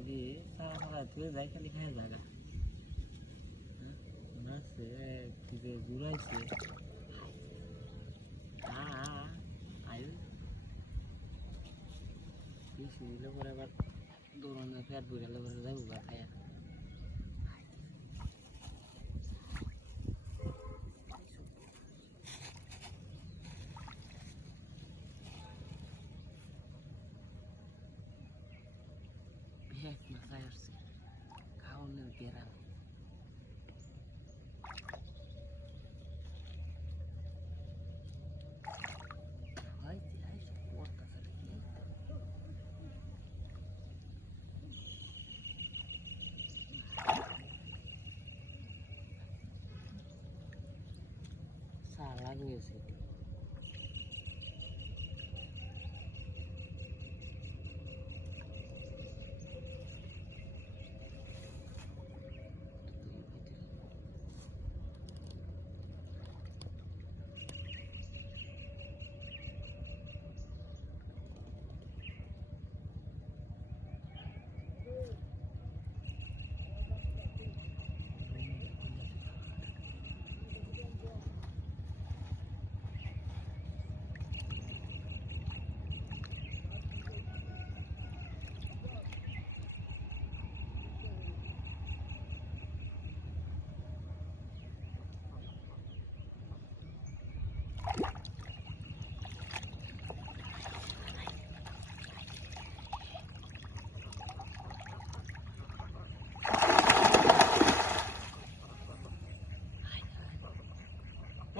খালি সারা সারা তুই যাই খালি খায় জায়গা মাছে কি যে জুড়াইছে আয়ু বেশি দিলে পরে আবার দৌড়ানো ফের বুড়ালে পরে যাবো গা খায়া এক মাথায় আসছে খাওয়ানোর গেরা সালা গেছে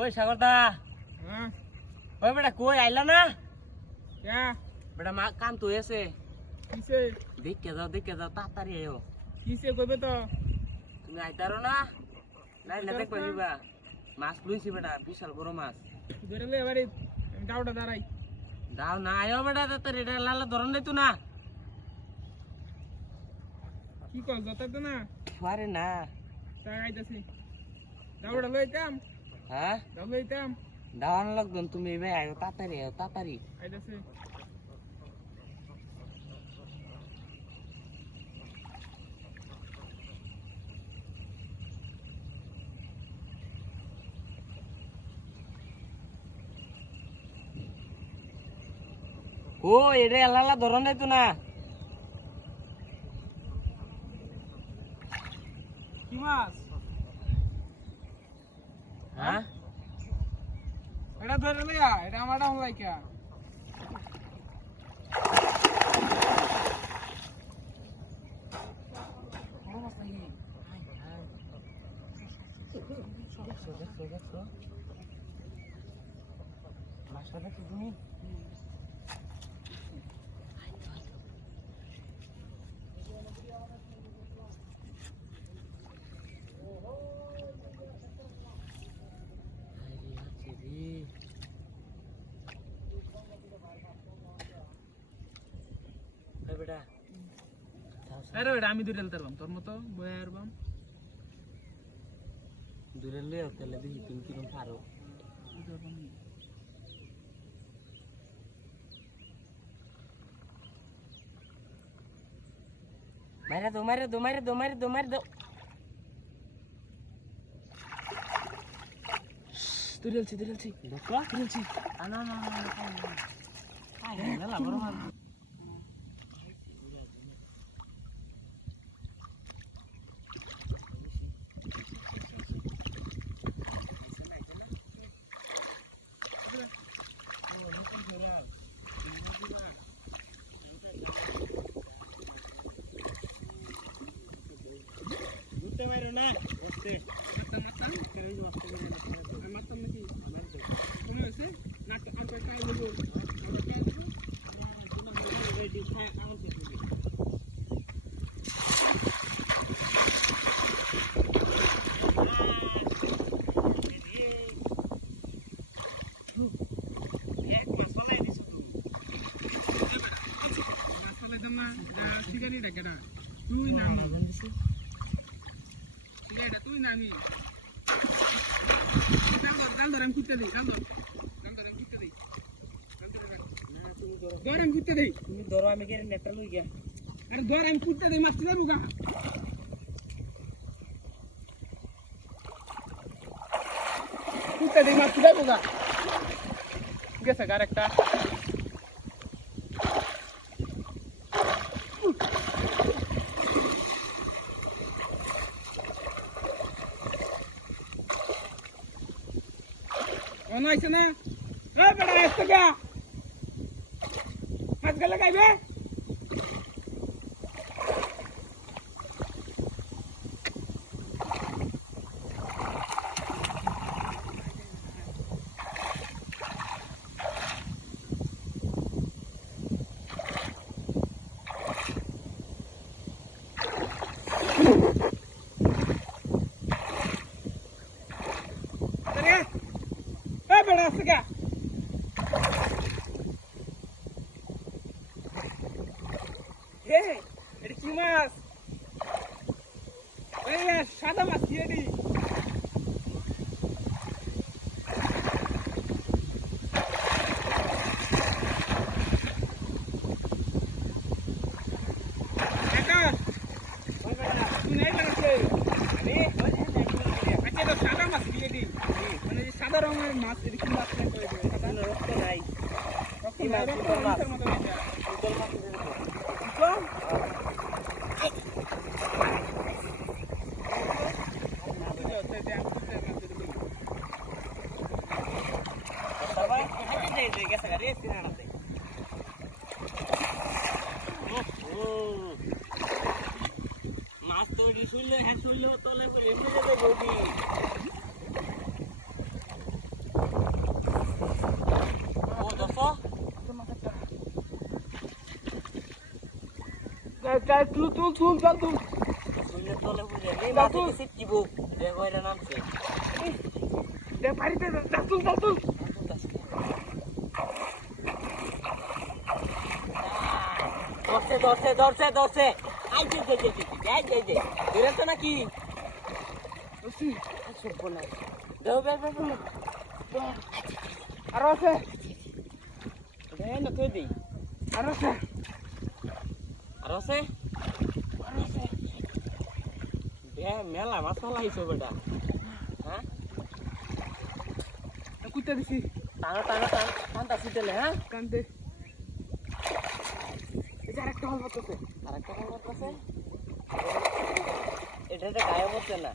ওই সাগরদা ওই বেটা কই আইলা না বেটা মা কাম তো এসে কিসে দেখে যাও তাড়াতাড়ি আয়ো কিসে কইবে তো তুমি আইতারো না নাইলে দেখবা নিবা মাছ লইছি বেটা বিশাল বড় মাছ ধরলে এবারে ডাউটা দাঁড়াই দাও না আয়ো বেটা তাড়াতাড়ি এটা লালা ধরন নাই তো না কি কল যত তো না আরে না তা আইতাছি ডাউটা লইতাম হ্যাঁ ডাউ লইতাম দাওয়ান লাগদন তুমি ভাই আয়ো তাড়াতাড়ি আইতাছি ও এটা লালা ধরন নাই তো না কি মাছ হ্যাঁ এটা ধরে লইয়া এটা আমারটা হল লাইকা দেখছো মাছটা দেখছো তুমি আরে ওটা আমি দূরে লতারবাম তোর মতো বয়ারবাম দূরে লয়ে তাহলে দেখি তুমি কিরকম পারো মারে দো দূরেলছি দেখো দূরেলছি না না বড় মাছ তুই নামি গাল কুত্তে দেই তুমি ধরো আমি নেটটা লই গিয়া আরে ধর আমি কুত্তা দিয়ে মারতে যাবো গা কুত্তা দিয়ে মারতে যাবো গা গেছে গার একটা অন আইছে না এ বেটা আসতে গা হাত গেলে গাইবে বেড়া আসতে গা হে এটা কি মাছ এই সাদা মাছ কি এডি কাকা ওই বেড়া তুই নাই বেড়াছে আমি আচ্ছা তো সাদা মাছ কি এডি মানে সাদা রঙের মাছ এডি কি মাছ নাই কই দিবে সাদা রক্ত নাই রক্ত নাই রক্তের মতো এটা উজ্জ্বল মাছ উজ্জ্বল মাছ তো শুনলে হ্যাঁ শুনলেও তলে এমনি যাবে গভীর ও দেখো তুল শুনলে তলে বুঝে এই মাছ থেকে সিটকিবো দেখো এটা নামছে বাড়িতে তুল ধরছে আই যে ধরে তো নাকি সব না দেখো আর আছে না তুই দিই আর আছে মেলা মাছ লাইছো বেটা হ্যাঁ কুত্তা দিছি টানটা ফুটেলে হ্যাঁ কান্দে এটা আরেকটা হল করতেছে আরেকটা কাজ করতেছে এটা গায়ে বসে না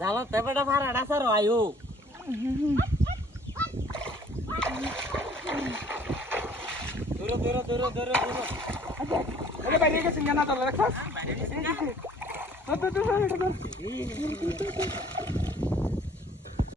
জালা তেবেটা ভাড়াটা স্যার আয়ু দূর আরে বাইরে গেছে না তো রাখছ বাইরে গেছে